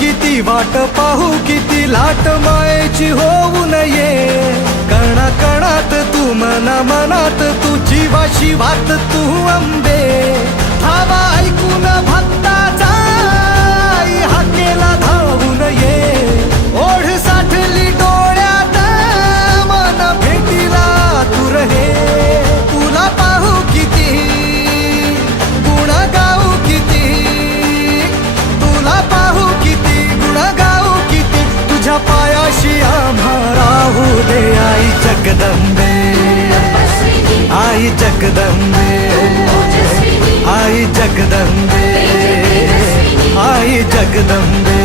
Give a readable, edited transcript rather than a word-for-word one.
किती वाट पाहू किती लाट मायेची होऊ नये कणा कणात तू मना मनात तू जीवा शिवात तू अंबे धावा ऐकून भक्ताचा आई हाकेला धावून ये ओढ साठली डोळ्यात मन भेटीला तू रहे तुला पाहू किती गुण गाऊ किती तुला पाहू किती गुण गाऊ किती तुझ्या पायाशी आम्हा राहू दे आई जगदंबे आई जगदंबे आई जगदंबे आई जगदंबे